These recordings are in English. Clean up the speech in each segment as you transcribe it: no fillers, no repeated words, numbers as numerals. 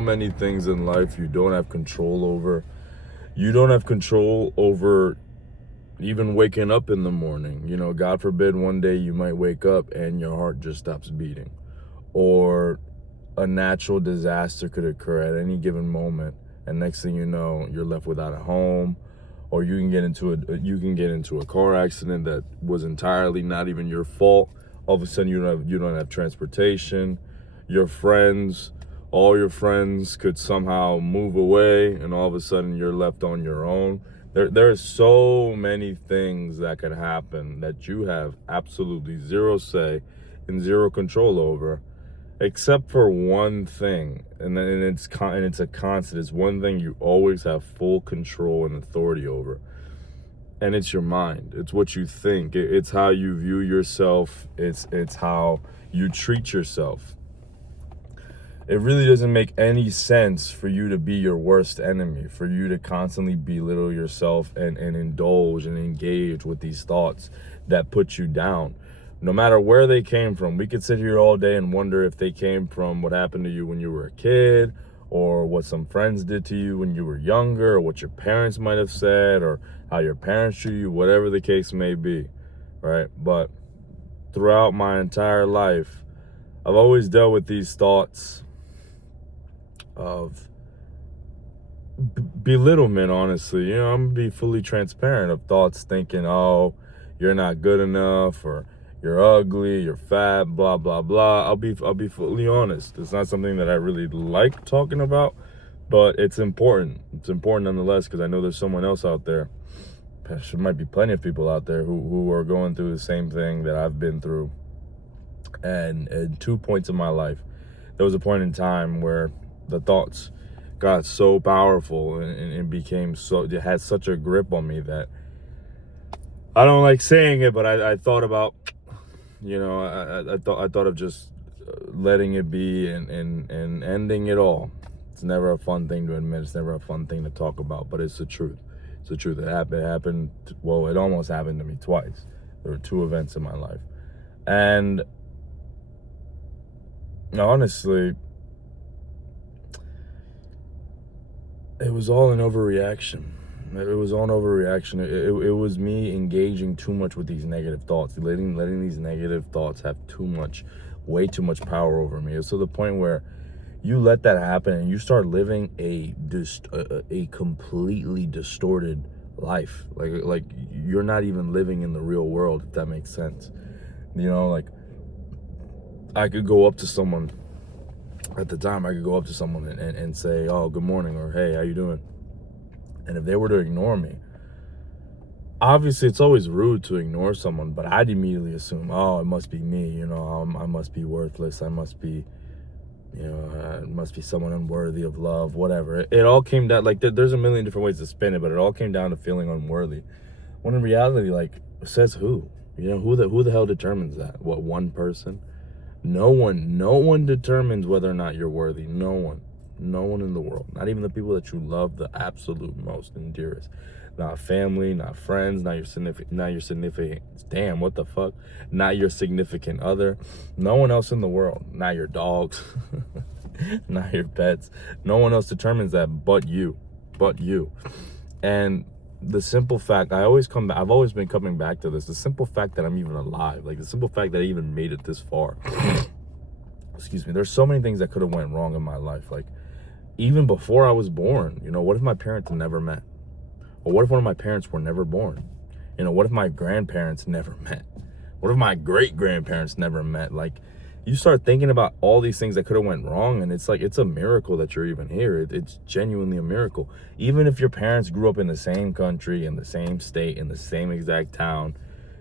Many things in life you don't have control over. You don't have control over even waking up in the morning. God forbid one day you might wake up and your heart just stops beating. Or a natural disaster could occur at any given moment, and next thing you know, you're left without a home, or you can get into a car accident that was entirely not even your fault. All of a sudden you don't have transportation. Your friends, all your friends could somehow move away, and all of a sudden you're left on your own. There are so many things that could happen that you have absolutely zero say and zero control over, except for one thing, and it's a constant. It's one thing you always have full control and authority over, and it's your mind. It's what you think. It's how you view yourself. It's how you treat yourself. It really doesn't make any sense for you to be your worst enemy, for you to constantly belittle yourself and indulge and engage with these thoughts that put you down. No matter where they came from, we could sit here all day and wonder if they came from what happened to you when you were a kid, or what some friends did to you when you were younger, or what your parents might have said, or how your parents treat you, whatever the case may be, right? But throughout my entire life, I've always dealt with these thoughts of belittlement, honestly. I'm gonna be fully transparent, of thoughts thinking, oh, you're not good enough, or you're ugly, you're fat, blah blah blah. I'll be fully honest. It's not something that I really like talking about, but it's important. It's important nonetheless, because I know there's someone else out there. There might be plenty of people out there who are going through the same thing that I've been through. And at 2 points in my life, there was a point in time where the thoughts got so powerful and became so, it had such a grip on me that I don't like saying it, but I thought about, I thought of just letting it be and ending it all. It's never a fun thing to admit. It's never a fun thing to talk about, but it's the truth. It's the truth. It happened. Well, it almost happened to me twice. There were two events in my life, and honestly, it was all an overreaction. It was all an overreaction. It was me engaging too much with these negative thoughts, letting these negative thoughts have way too much power over me. It's to the point where you let that happen and you start living a completely distorted life. Like you're not even living in the real world, if that makes sense. Like I could go up to someone. At the time, I could go up to someone and say, oh, good morning, or hey, how you doing? And if they were to ignore me, obviously it's always rude to ignore someone, but I'd immediately assume, oh, it must be me, I must be worthless, I must be, it must be someone unworthy of love, whatever. It all came down, like, there's a million different ways to spin it, but it all came down to feeling unworthy. When in reality, like, says who? Who the hell determines that? What, one person? No one determines whether or not you're worthy. No one in the world. Not even the people that you love the absolute most and dearest. Not family, not friends, not your significant, damn, what the fuck? Not your significant other. No one else in the world. Not your dogs. Not your pets. No one else determines that but you. And the simple fact, I've always been coming back to this, the simple fact that I'm even alive, like the simple fact that I even made it this far. Excuse me. There's so many things that could have went wrong in my life. Like, even before I was born, what if my parents never met? Or what if one of my parents were never born? What if my grandparents never met? What if my great-grandparents never met? Like, you start thinking about all these things that could have went wrong, and it's like, it's a miracle that you're even here. It's genuinely a miracle. Even if your parents grew up in the same country, in the same state, in the same exact town,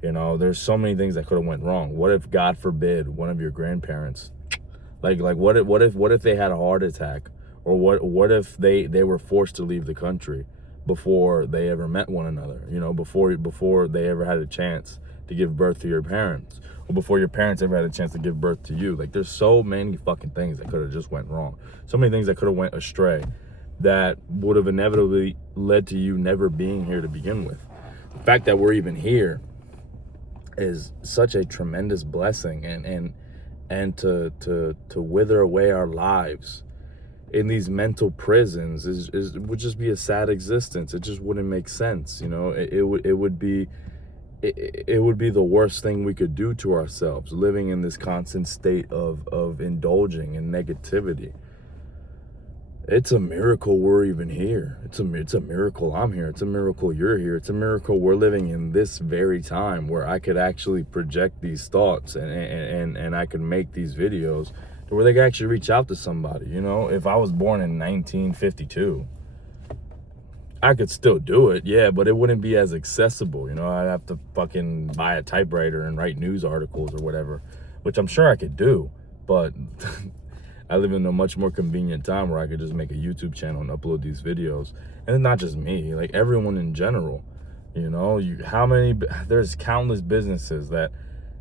there's so many things that could have went wrong. What if, God forbid, one of your grandparents, like what if they had a heart attack, or what if they were forced to leave the country before they ever met one another, before they ever had a chance to give birth to your parents, or before your parents ever had a chance to give birth to you? Like, there's so many fucking things that could have just went wrong. So many things that could have went astray that would have inevitably led to you never being here to begin with. The fact that we're even here is such a tremendous blessing, and to wither away our lives in these mental prisons would just be a sad existence. It just wouldn't make sense, you know. It would be the worst thing we could do to ourselves, living in this constant state of indulging in negativity. It's a miracle we're even here. It's a miracle I'm here. It's a miracle you're here. It's a miracle we're living in this very time where I could actually project these thoughts and I could make these videos to where they could actually reach out to somebody. You know, if I was born in 1952, I could still do it, yeah, but it wouldn't be as accessible. You know, I'd have to fucking buy a typewriter and write news articles or whatever, which I'm sure I could do, but I live in a much more convenient time where I could just make a YouTube channel and upload these videos. And it's not just me, like everyone in general. You know, there's countless businesses that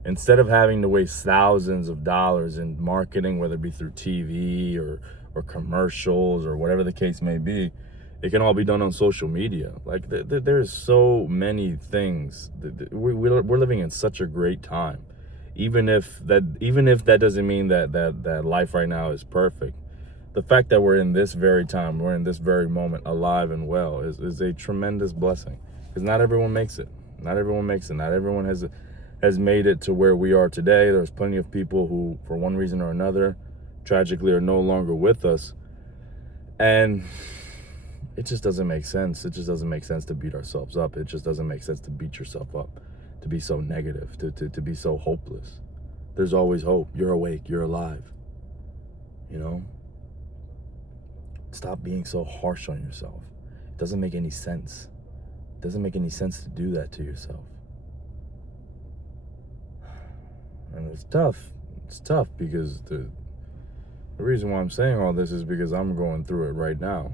instead of having to waste thousands of dollars in marketing, whether it be through TV or commercials or whatever the case may be, it can all be done on social media. Like there's so many things. We're living in such a great time. Even if that doesn't mean that life right now is perfect, the fact that we're in this very time, we're in this very moment, alive and well, is a tremendous blessing. Because not everyone makes it. Not everyone makes it. Not everyone has made it to where we are today. There's plenty of people who, for one reason or another, tragically are no longer with us, and it just doesn't make sense. It just doesn't make sense to beat ourselves up. It just doesn't make sense to beat yourself up, to be so negative, to be so hopeless. There's always hope. You're awake. You're alive. You know? Stop being so harsh on yourself. It doesn't make any sense. It doesn't make any sense to do that to yourself. And it's tough. It's tough because the reason why I'm saying all this is because I'm going through it right now.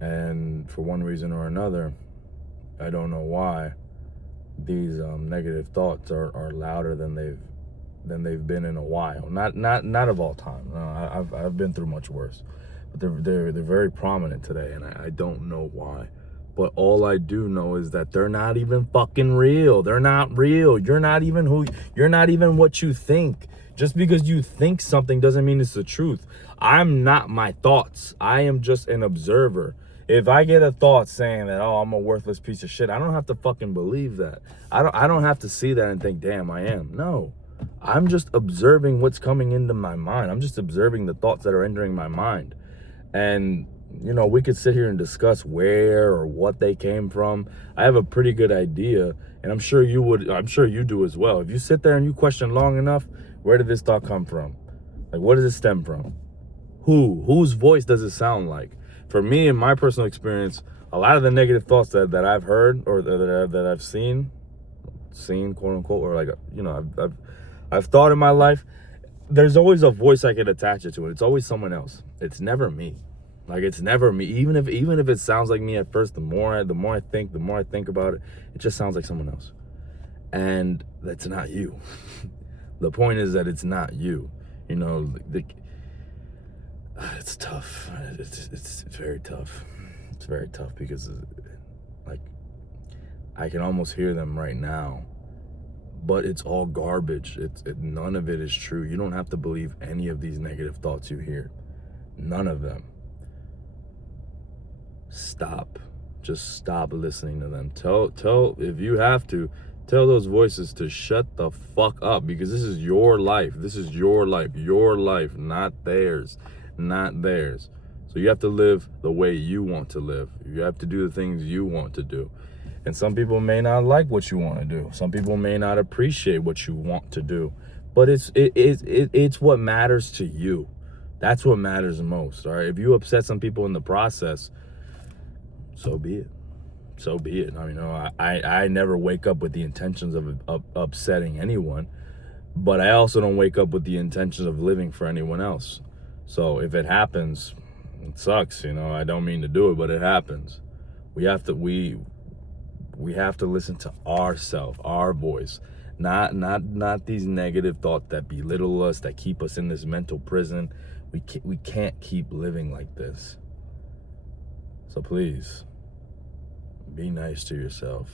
And for one reason or another, I don't know why, these negative thoughts are louder than they've been in a while. Not of all time. No, I've been through much worse, but they're very prominent today, and I don't know why. But all I do know is that they're not even fucking real. They're not real. You're not even what you think. Just because you think something doesn't mean it's the truth. I'm not my thoughts. I am just an observer. If I get a thought saying that, oh, I'm a worthless piece of shit, I don't have to fucking believe that. I don't have to see that and think, damn, I am. No. I'm just observing what's coming into my mind. I'm just observing the thoughts that are entering my mind. And, you know, we could sit here and discuss where or what they came from. I have a pretty good idea, and I'm sure you do as well. If you sit there and you question long enough, where did this thought come from? Like, what does it stem from? Whose voice does it sound like? For me, in my personal experience, a lot of the negative thoughts that I've heard or that I've seen, quote unquote, or like, you know, I've thought in my life, there's always a voice I can attach it to. It's always someone else. It's never me. Like, it's never me. Even if it sounds like me at first, the more I think about it, it just sounds like someone else. And that's not you. The point is that it's not you. You know, it's tough. It's very tough. It's very tough because, like, I can almost hear them right now, but it's all garbage. None of it is true. You don't have to believe any of these negative thoughts you hear. None of them. Stop. Just stop listening to them. Tell if you have to, tell those voices to shut the fuck up, because this is your life. This is your life, not theirs. Not theirs. So you have to live the way you want to live. You have to do the things you want to do. And some people may not like what you want to do. Some people may not appreciate what you want to do. But it's what matters to you. That's what matters most. All right. If you upset some people in the process, so be it. So be it. I mean, I never wake up with the intentions of upsetting anyone, but I also don't wake up with the intentions of living for anyone else. So if it happens, it sucks, you know. I don't mean to do it, but it happens. We have to listen to ourselves, our voice, not these negative thoughts that belittle us, that keep us in this mental prison. We can't keep living like this. So please, be nice to yourself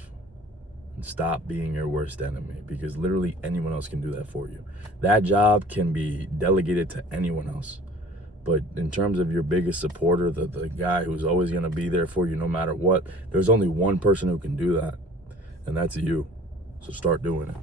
and stop being your worst enemy, because literally anyone else can do that for you. That job can be delegated to anyone else. But in terms of your biggest supporter, the guy who's always going to be there for you no matter what, there's only one person who can do that, and that's you. So start doing it.